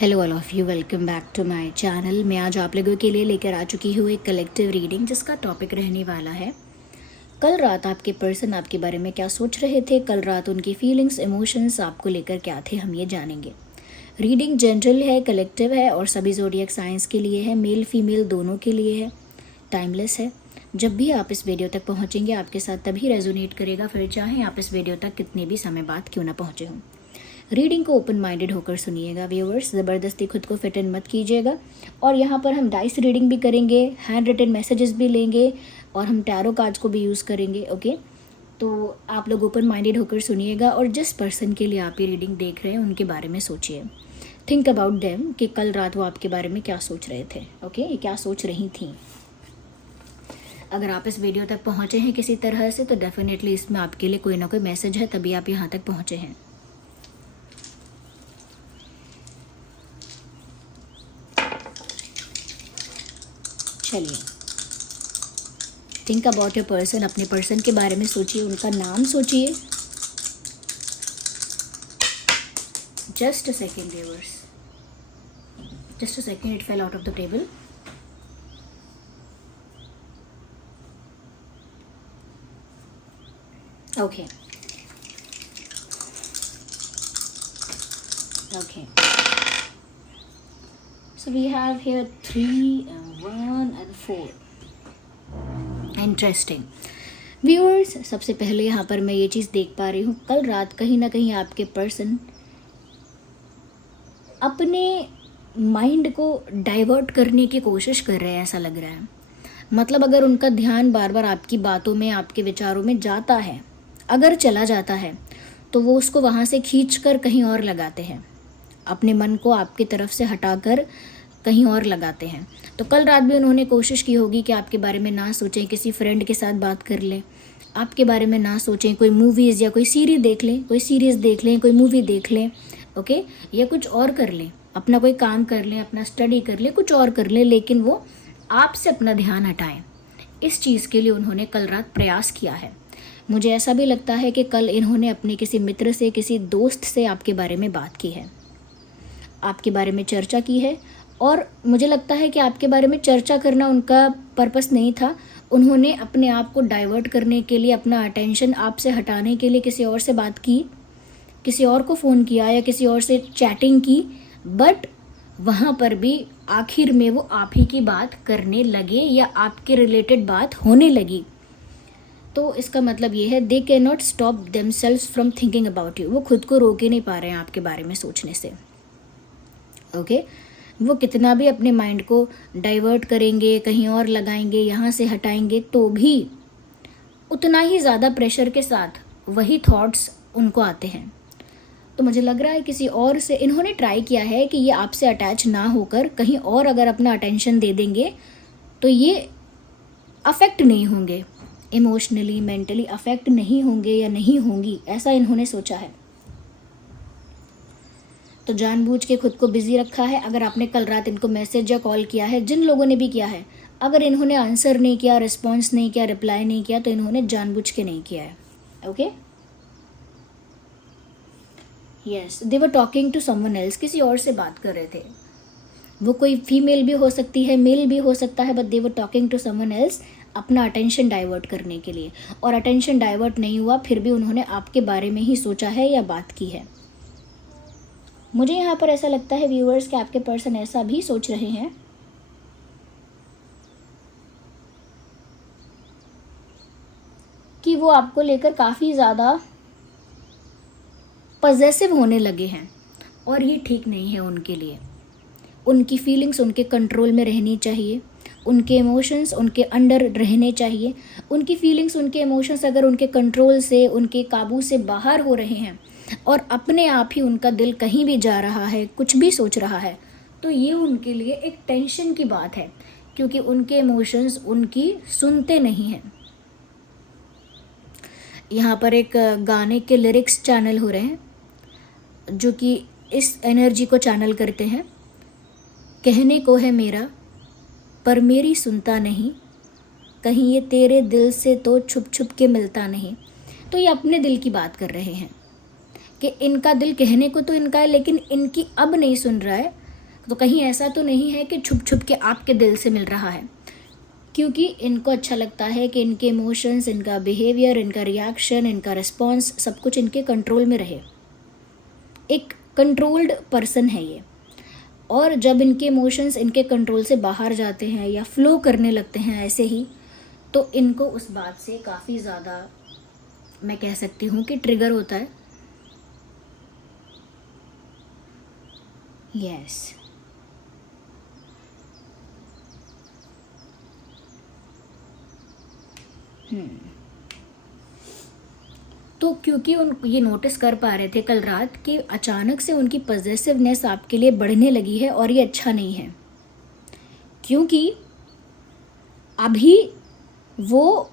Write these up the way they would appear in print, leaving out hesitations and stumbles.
Hello all of you, welcome back to my channel. मैं आज आप लोगों के लिए लेकर आ चुकी हूँ एक कलेक्टिव रीडिंग जिसका टॉपिक रहने वाला है कल रात आपके पर्सन आपके बारे में क्या सोच रहे थे, कल रात उनकी फीलिंग्स इमोशंस आपको लेकर क्या थे, हम ये जानेंगे। रीडिंग जनरल है, कलेक्टिव है और सभी ज़ोडिएक साइंस के लिए है, मेल फीमेल दोनों के लिए है, टाइमलेस है। जब भी आप इस वीडियो तक पहुँचेंगे आपके साथ तभी रेजोनेट करेगा, फिर चाहे आप इस वीडियो तक कितने भी समय बाद क्यों ना पहुँचे हों। रीडिंग को ओपन माइंडेड होकर सुनिएगा व्यूअर्स, ज़बरदस्ती खुद को फिट इन मत कीजिएगा। और यहाँ पर हम डाइस रीडिंग भी करेंगे, हैंड रिटन मैसेजेस भी लेंगे और हम टैरो कार्ड्स को भी यूज़ करेंगे। ओके, तो आप लोग ओपन माइंडेड होकर सुनिएगा और जिस पर्सन के लिए आप ये रीडिंग देख रहे हैं उनके बारे में सोचिए। थिंक अबाउट देम कि कल रात वो आपके बारे में क्या सोच रहे थे। ओके, ये क्या सोच रही थी। अगर आप इस वीडियो तक पहुँचे हैं किसी तरह से तो डेफिनेटली इसमें आपके लिए कोई ना कोई मैसेज है, तभी आप यहाँ तक पहुँचे हैं। चलिए, थिंक अबाउट योर पर्सन, अपने पर्सन के बारे में सोचिए, उनका नाम सोचिए। Just a second viewers, just a second, it fail out of the table. Okay okay, so we have here 3 and 1 and 4. Interesting viewers, सबसे पहले यहाँ पर मैं ये चीज़ देख पा रही हूँ, कल रात कहीं ना कहीं आपके पर्सन अपने माइंड को डाइवर्ट करने की कोशिश कर रहे हैं, ऐसा लग रहा है। मतलब अगर उनका ध्यान बार बार आपकी बातों में, आपके विचारों में जाता है, अगर चला जाता है तो वो उसको वहाँ से खींच कर कहीं और लगाते हैं, अपने मन को आपकी तरफ से हटाकर कहीं और लगाते हैं। तो कल रात भी उन्होंने कोशिश की होगी कि आपके बारे में ना सोचें, किसी फ्रेंड के साथ बात कर लें, आपके बारे में ना सोचें, कोई मूवीज़ या कोई सीरीज़ देख लें, कोई सीरीज़ देख लें, कोई मूवी देख लें, ओके, या कुछ और कर लें, अपना कोई काम कर लें, अपना स्टडी कर लें, कुछ और कर लें, लेकिन वो आपसे अपना ध्यान हटाएं। इस चीज़ के लिए उन्होंने कल रात प्रयास किया है। मुझे ऐसा भी लगता है कि कल इन्होंने अपने किसी मित्र से, किसी दोस्त से आपके बारे में बात की है, आपके बारे में चर्चा की है। और मुझे लगता है कि आपके बारे में चर्चा करना उनका पर्पस नहीं था, उन्होंने अपने आप को डाइवर्ट करने के लिए, अपना अटेंशन आपसे हटाने के लिए किसी और से बात की, किसी और को फ़ोन किया या किसी और से चैटिंग की, बट वहाँ पर भी आखिर में वो आप ही की बात करने लगे या आपके रिलेटेड बात होने लगी। तो इसका मतलब ये है, they can not stop themselves from thinking about you. वो खुद को रोक ही नहीं पा रहे हैं आपके बारे में सोचने से। ओके, वो कितना भी अपने माइंड को डाइवर्ट करेंगे, कहीं और लगाएंगे, यहाँ से हटाएंगे, तो भी उतना ही ज़्यादा प्रेशर के साथ वही थॉट्स उनको आते हैं। तो मुझे लग रहा है किसी और से इन्होंने ट्राई किया है कि ये आपसे अटैच ना होकर कहीं और अगर अपना अटेंशन दे देंगे तो ये अफेक्ट नहीं होंगे, इमोशनली, मेंटली अफेक्ट नहीं होंगे या नहीं होंगी, ऐसा इन्होंने सोचा है। तो जानबूझ के खुद को बिजी रखा है। अगर आपने कल रात इनको मैसेज या कॉल किया है, जिन लोगों ने भी किया है, अगर इन्होंने आंसर नहीं किया, रिस्पॉन्स नहीं किया, रिप्लाई नहीं किया, तो इन्होंने जानबूझ के नहीं किया है। Okay, yes, they were talking to someone else, किसी और से बात कर रहे थे। वो कोई फीमेल भी हो सकती है, मेल भी हो सकता है, but they were talking to someone else, अपना अटेंशन डाइवर्ट करने के लिए। और अटेंशन डाइवर्ट नहीं हुआ, फिर भी उन्होंने आपके बारे में ही सोचा है या बात की है। मुझे यहाँ पर ऐसा लगता है व्यूअर्स कि आपके पर्सन ऐसा भी सोच रहे हैं कि वो आपको लेकर काफ़ी ज़्यादा पॉजेसिव होने लगे हैं और ये ठीक नहीं है उनके लिए। उनकी फीलिंग्स उनके कंट्रोल में रहनी चाहिए, उनके इमोशंस उनके अंडर रहने चाहिए। उनकी फीलिंग्स, उनके इमोशंस अगर उनके कंट्रोल से, उनके काबू से बाहर हो रहे हैं और अपने आप ही उनका दिल कहीं भी जा रहा है, कुछ भी सोच रहा है, तो ये उनके लिए एक टेंशन की बात है, क्योंकि उनके इमोशंस उनकी सुनते नहीं हैं। यहाँ पर एक गाने के लिरिक्स चैनल हो रहे हैं जो कि इस एनर्जी को चैनल करते हैं। कहने को है मेरा पर मेरी सुनता नहीं, कहीं ये तेरे दिल से तो छुप छुप के मिलता नहीं। तो ये अपने दिल की बात कर रहे हैं कि इनका दिल कहने को तो इनका है, लेकिन इनकी अब नहीं सुन रहा है, तो कहीं ऐसा तो नहीं है कि छुप छुप के आपके दिल से मिल रहा है, क्योंकि इनको अच्छा लगता है कि इनके इमोशंस, इनका बिहेवियर, इनका रिएक्शन, इनका रिस्पॉन्स सब कुछ इनके कंट्रोल में रहे। एक कंट्रोल्ड पर्सन है ये। और जब इनके इमोशंस इनके कंट्रोल से बाहर जाते हैं या फ्लो करने लगते हैं ऐसे ही, तो इनको उस बात से काफ़ी ज़्यादा, मैं कह सकती हूँ कि ट्रिगर होता है। यस। तो क्योंकि उन ये नोटिस कर पा रहे थे कल रात कि अचानक से उनकी पॉजिटिवनेस आपके लिए बढ़ने लगी है और ये अच्छा नहीं है, क्योंकि अभी वो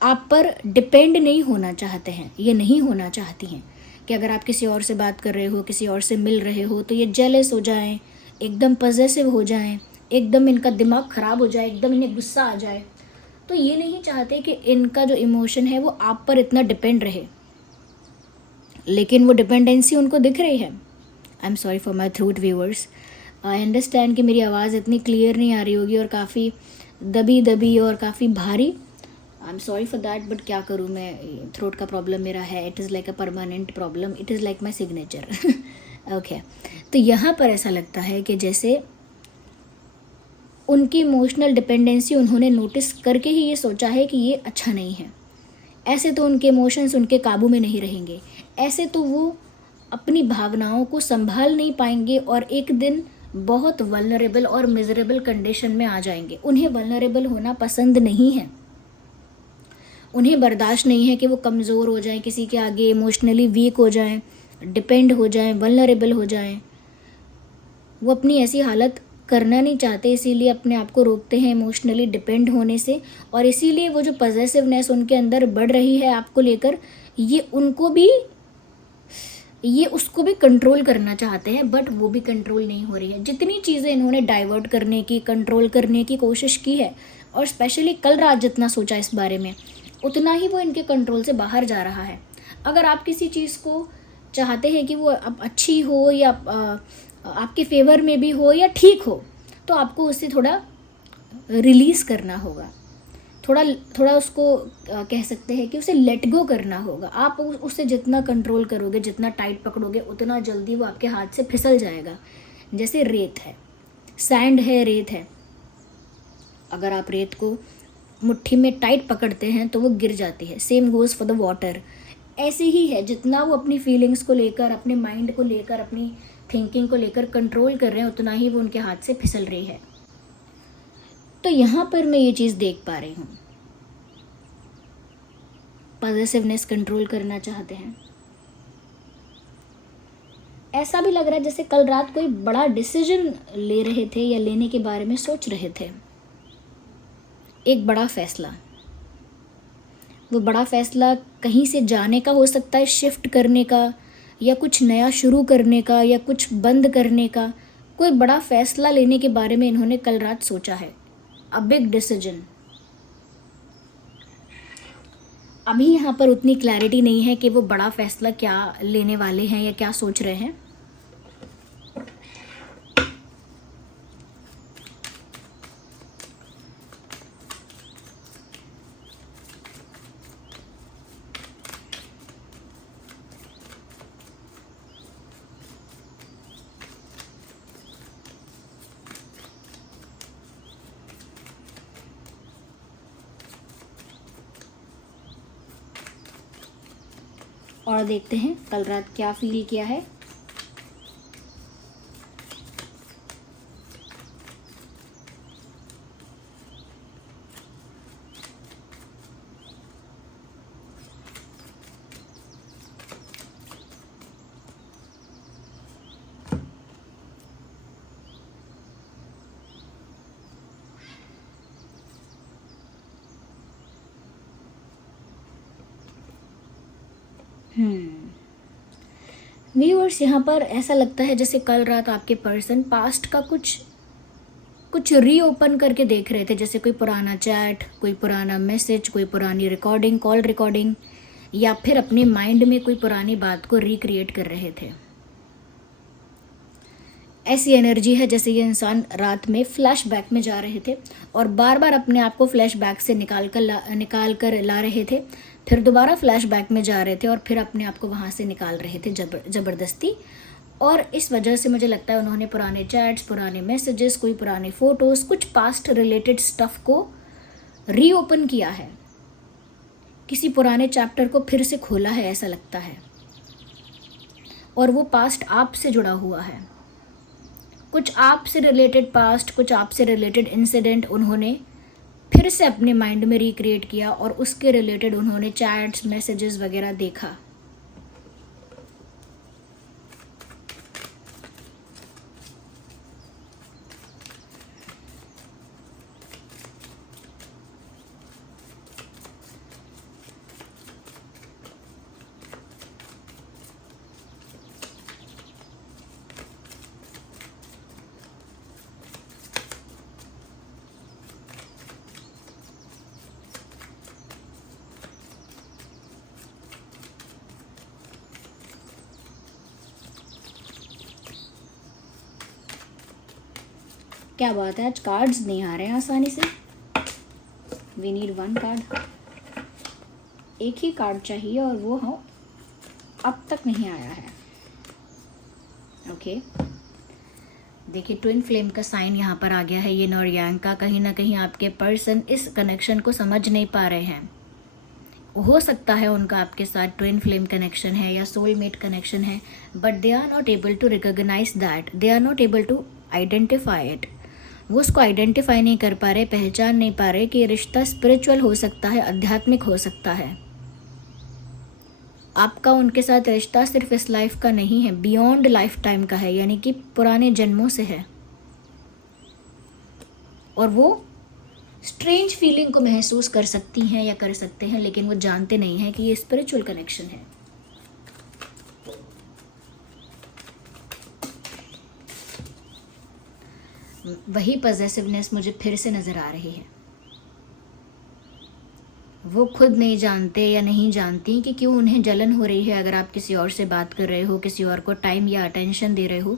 आप पर डिपेंड नहीं होना चाहते हैं, ये नहीं होना चाहती हैं कि अगर आप किसी और से बात कर रहे हो, किसी और से मिल रहे हो, तो ये जेलस हो जाएं, एकदम पॉजेसिव हो जाएं, एकदम इनका दिमाग ख़राब हो जाए, एकदम इन्हें गुस्सा आ जाए। तो ये नहीं चाहते कि इनका जो इमोशन है वो आप पर इतना डिपेंड रहे, लेकिन वो डिपेंडेंसी उनको दिख रही है। I am sorry for my throat viewers, I understand कि मेरी आवाज़ इतनी क्लियर नहीं आ रही होगी और काफ़ी दबी दबी और काफ़ी भारी। I am sorry for that, but क्या करूँ मैं, थ्रोट का प्रॉब्लम मेरा है। It is like a permanent problem, it is like my signature. Okay, तो यहाँ पर ऐसा लगता है कि जैसे उनकी इमोशनल डिपेंडेंसी उन्होंने नोटिस करके ही ये सोचा है कि ये अच्छा नहीं है। ऐसे तो उनके इमोशंस उनके काबू में नहीं रहेंगे, ऐसे तो वो अपनी भावनाओं को संभाल नहीं पाएंगे और एक दिन बहुत वल्नरेबल और मिजरेबल कंडीशन में आ जाएंगे। उन्हें वल्नरेबल होना पसंद नहीं है, उन्हें बर्दाश्त नहीं है कि वो कमज़ोर हो जाएं, किसी के आगे इमोशनली वीक हो जाएं, डिपेंड हो जाएं, वल्नरेबल हो जाएं। वो अपनी ऐसी हालत करना नहीं चाहते, इसीलिए अपने आप को रोकते हैं इमोशनली डिपेंड होने से। और इसीलिए वो जो पॉजेसिवनेस उनके अंदर बढ़ रही है आपको लेकर, ये उसको भी कंट्रोल करना चाहते हैं, बट वो भी कंट्रोल नहीं हो रही है। जितनी चीज़ें इन्होंने डाइवर्ट करने की, कंट्रोल करने की कोशिश की है, और स्पेशली कल रात जितना सोचा इस बारे में, उतना ही वो इनके कंट्रोल से बाहर जा रहा है। अगर आप किसी चीज़ को चाहते हैं कि वो अब अच्छी हो या आपके फेवर में भी हो या ठीक हो, तो आपको उससे थोड़ा रिलीज़ करना होगा, थोड़ा उसको कह सकते हैं कि उसे लेट गो करना होगा। आप उससे जितना कंट्रोल करोगे, जितना टाइट पकड़ोगे, उतना जल्दी वो आपके हाथ से फिसल जाएगा। जैसे रेत है, सैंड है, रेत है, अगर आप रेत को मुट्ठी में टाइट पकड़ते हैं तो वो गिर जाती है। Same goes for the water. ऐसे ही है, जितना वो अपनी फीलिंग्स को लेकर, अपने माइंड को लेकर, अपनी थिंकिंग को लेकर कंट्रोल कर रहे हैं, उतना ही वो उनके हाथ से फिसल रही है। तो यहाँ पर मैं ये चीज़ देख पा रही हूँ, पॉजेसिवनेस कंट्रोल करना चाहते हैं। ऐसा भी लग रहा है जैसे कल रात कोई बड़ा डिसीजन ले रहे थे या लेने के बारे में सोच रहे थे, एक बड़ा फैसला। वो बड़ा फैसला कहीं से जाने का हो सकता है, शिफ्ट करने का, या कुछ नया शुरू करने का, या कुछ बंद करने का। कोई बड़ा फैसला लेने के बारे में इन्होंने कल रात सोचा है, अ बिग डिसीजन। अभी यहाँ पर उतनी क्लैरिटी नहीं है कि वो बड़ा फैसला क्या लेने वाले हैं या क्या सोच रहे हैं। और देखते हैं कल रात क्या फील किया है। व्यूअर्स, यहाँ पर ऐसा लगता है जैसे कल रात आपके पर्सन पास्ट का कुछ रीओपन करके देख रहे थे, जैसे कोई पुराना चैट, कोई पुराना मैसेज, कोई पुरानी रिकॉर्डिंग, कॉल रिकॉर्डिंग, या फिर अपने माइंड में कोई पुरानी बात को रिक्रिएट कर रहे थे। ऐसी एनर्जी है जैसे ये इंसान रात में फ्लैशबैक में जा रहे थे और बार बार अपने आप को फ्लैशबैक से निकाल कर ला रहे थे, फिर दोबारा फ्लैशबैक में जा रहे थे और फिर अपने आप को वहाँ से निकाल रहे थे ज़बरदस्ती। और इस वजह से मुझे लगता है उन्होंने पुराने चैट्स, पुराने मैसेजेस, कोई पुराने फ़ोटोज़, कुछ पास्ट रिलेटेड स्टफ़ को रीओपन किया है, किसी पुराने चैप्टर को फिर से खोला है ऐसा लगता है। और वो पास्ट आपसे जुड़ा हुआ है, कुछ आपसे रिलेटेड पास्ट, कुछ आपसे रिलेटेड इंसिडेंट उन्होंने फिर से अपने माइंड में रिक्रिएट किया और उसके रिलेटेड उन्होंने चैट्स, मैसेजेस वगैरह देखा। क्या बात है, आज कार्ड्स नहीं आ रहे हैं आसानी से। वी नीड वन कार्ड, एक ही कार्ड चाहिए और वो हो अब तक नहीं आया है। ओके, देखिए ट्विन फ्लेम का साइन यहाँ पर आ गया है, यिन और यांग का। कहीं ना कहीं आपके पर्सन इस कनेक्शन को समझ नहीं पा रहे हैं। हो सकता है उनका आपके साथ ट्विन फ्लेम कनेक्शन है या सोलमेट कनेक्शन है, but they are not able to recognise that, they are not able to identify it. वो उसको आइडेंटिफाई नहीं कर पा रहे, पहचान नहीं पा रहे कि ये रिश्ता स्पिरिचुअल हो सकता है, आध्यात्मिक हो सकता है। आपका उनके साथ रिश्ता सिर्फ इस लाइफ का नहीं है, बियॉन्ड लाइफ टाइम का है, यानी कि पुराने जन्मों से है। और वो स्ट्रेंज फीलिंग को महसूस कर सकती हैं या कर सकते हैं, लेकिन वो जानते नहीं हैं कि ये स्पिरिचुअल कनेक्शन है। वही पॉजेसिवनेस मुझे फिर से नज़र आ रही है। वो खुद नहीं जानते या नहीं जानती कि क्यों उन्हें जलन हो रही है। अगर आप किसी और से बात कर रहे हो, किसी और को टाइम या अटेंशन दे रहे हो,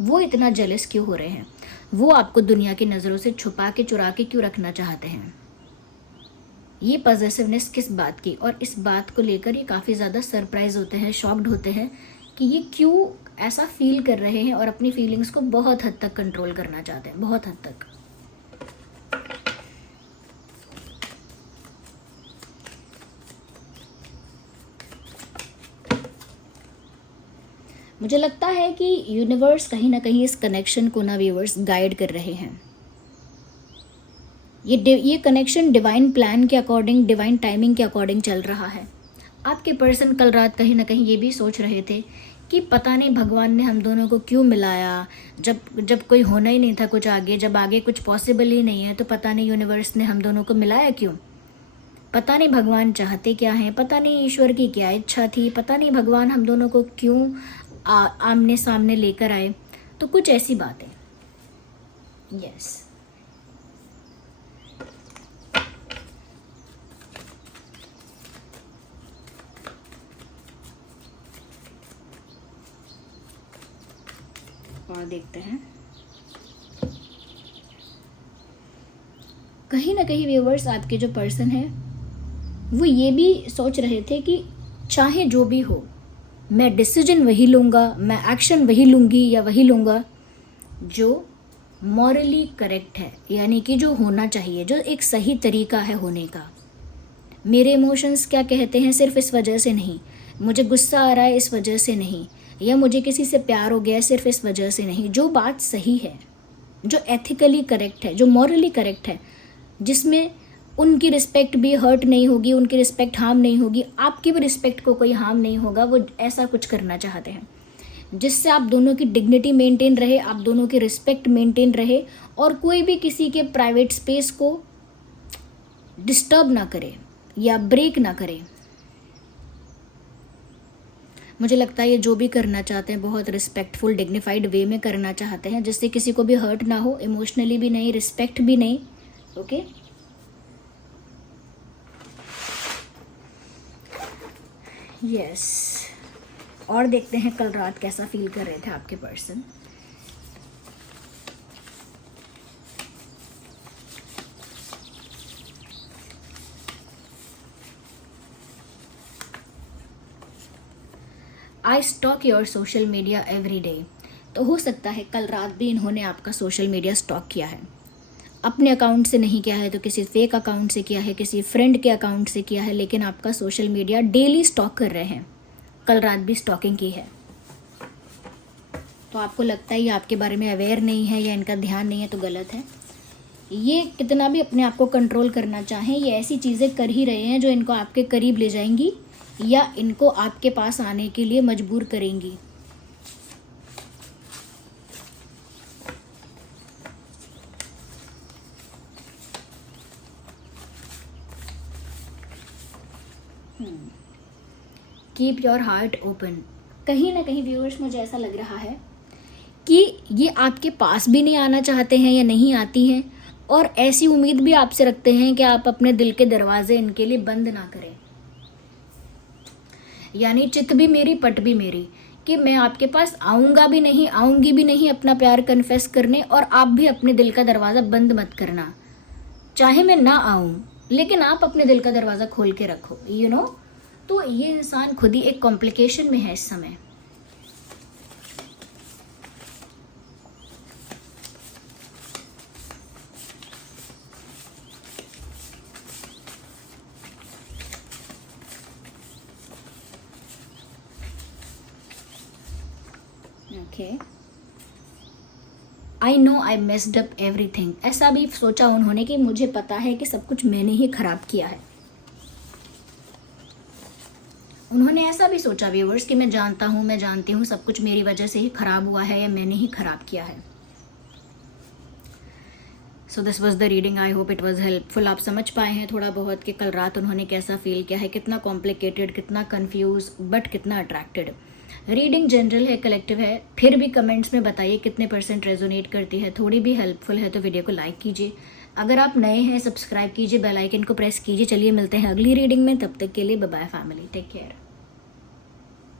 वो इतना जेलस क्यों हो रहे हैं? वो आपको दुनिया की नज़रों से छुपा के, चुरा के क्यों रखना चाहते हैं? ये पॉजेसिवनेस किस बात की? और इस बात को लेकर ये काफ़ी ज़्यादा सरप्राइज होते हैं, शॉक्ड होते हैं कि ये क्यों ऐसा फील कर रहे हैं और अपनी फीलिंग्स को बहुत हद तक कंट्रोल करना चाहते हैं, बहुत हद तक। मुझे लगता है कि यूनिवर्स कहीं ना कहीं इस कनेक्शन को ना व्यूअर्स गाइड कर रहे हैं। ये कनेक्शन डिवाइन प्लान के अकॉर्डिंग, डिवाइन टाइमिंग के अकॉर्डिंग चल रहा है। आपके पर्सन कल रात कहीं ना कहीं ये भी सोच रहे थे कि पता नहीं भगवान ने हम दोनों को क्यों मिलाया, जब कोई होना ही नहीं था कुछ आगे, जब आगे कुछ पॉसिबल ही नहीं है, तो पता नहीं यूनिवर्स ने हम दोनों को मिलाया क्यों? पता नहीं भगवान चाहते क्या हैं, पता नहीं ईश्वर की क्या इच्छा थी, पता नहीं भगवान हम दोनों को क्यों आमने सामने लेकर आए। तो कुछ ऐसी बातें। यस, और देखते हैं। कहीं ना कहीं व्यूअर्स आपके जो पर्सन है वो ये भी सोच रहे थे कि चाहे जो भी हो, मैं डिसीजन वही लूँगा, मैं एक्शन वही लूँगी या वही लूँगा जो मॉरली करेक्ट है, यानी कि जो होना चाहिए, जो एक सही तरीका है होने का। मेरे इमोशंस क्या कहते हैं सिर्फ इस वजह से नहीं, मुझे गुस्सा आ रहा है इस वजह से नहीं, या मुझे किसी से प्यार हो गया है सिर्फ इस वजह से नहीं। जो बात सही है, जो एथिकली करेक्ट है, जो मॉरली करेक्ट है, जिसमें उनकी रिस्पेक्ट भी हर्ट नहीं होगी, उनकी रिस्पेक्ट हार्म नहीं होगी, आपकी भी रिस्पेक्ट को कोई हार्म नहीं होगा, वो ऐसा कुछ करना चाहते हैं जिससे आप दोनों की डिग्निटी मेंटेन रहे, आप दोनों की रिस्पेक्ट मेंटेन रहे और कोई भी किसी के प्राइवेट स्पेस को डिस्टर्ब ना करे या ब्रेक ना करे। मुझे लगता है ये जो भी करना चाहते हैं बहुत रिस्पेक्टफुल, डिग्निफाइड वे में करना चाहते हैं, जिससे किसी को भी हर्ट ना हो, इमोशनली भी नहीं, रिस्पेक्ट भी नहीं। Okay, yes. और देखते हैं कल रात कैसा फील कर रहे थे आपके person. I stock your social media every day. तो हो सकता है कल रात भी इन्होंने आपका सोशल मीडिया स्टॉक किया है। अपने अकाउंट से नहीं किया है तो किसी फेक अकाउंट से किया है, किसी फ्रेंड के अकाउंट से किया है, लेकिन आपका सोशल मीडिया डेली स्टॉक कर रहे हैं। कल रात भी स्टॉकिंग की है। तो आपको लगता है ये आपके बारे में अवेयर नहीं है या इनका ध्यान नहीं है, तो गलत है। ये कितना भी अपने आप को कंट्रोल करना चाहें, ये ऐसी चीज़ें कर ही रहे हैं जो इनको आपके करीब ले जाएंगी या इनको आपके पास आने के लिए मजबूर करेंगी। Keep your heart open. कहीं ना कहीं व्यूअर्स मुझे ऐसा लग रहा है कि ये आपके पास भी नहीं आना चाहते हैं या नहीं आती हैं, और ऐसी उम्मीद भी आपसे रखते हैं कि आप अपने दिल के दरवाजे इनके लिए बंद ना करें। यानी चित भी मेरी पट भी मेरी, कि मैं आपके पास आऊँगा भी नहीं, आऊँगी भी नहीं अपना प्यार कन्फेस करने, और आप भी अपने दिल का दरवाज़ा बंद मत करना। चाहे मैं ना आऊँ, लेकिन आप अपने दिल का दरवाज़ा खोल के रखो, यू नो। तो ये इंसान खुद ही एक कॉम्प्लिकेशन में है इस समय। Okay, I know I messed up everything. ऐसा भी सोचा उन्होंने कि मुझे पता है कि सब कुछ मैंने ही खराब किया है। उन्होंने ऐसा भी सोचा व्यूवर्स कि मैं जानता हूँ, मैं जानती हूँ सब कुछ मेरी वजह से ही खराब हुआ है या मैंने ही खराब किया है। So this was the reading. I hope it was helpful. आप समझ पाए हैं थोड़ा बहुत कि कल रात उन्होंने कैसा फील किया है, कितना कॉम्प्लिकेटेड, कितना कन्फ्यूज, बट कितना अट्रैक्टेड। रीडिंग जनरल है, कलेक्टिव है, फिर भी कमेंट्स में बताइए कितने % रेजोनेट करती है। थोड़ी भी हेल्पफुल है तो वीडियो को लाइक कीजिए। अगर आप नए हैं सब्सक्राइब कीजिए, बेल आइकन को प्रेस कीजिए। चलिए मिलते हैं अगली रीडिंग में, तब तक के लिए bye bye family, take care.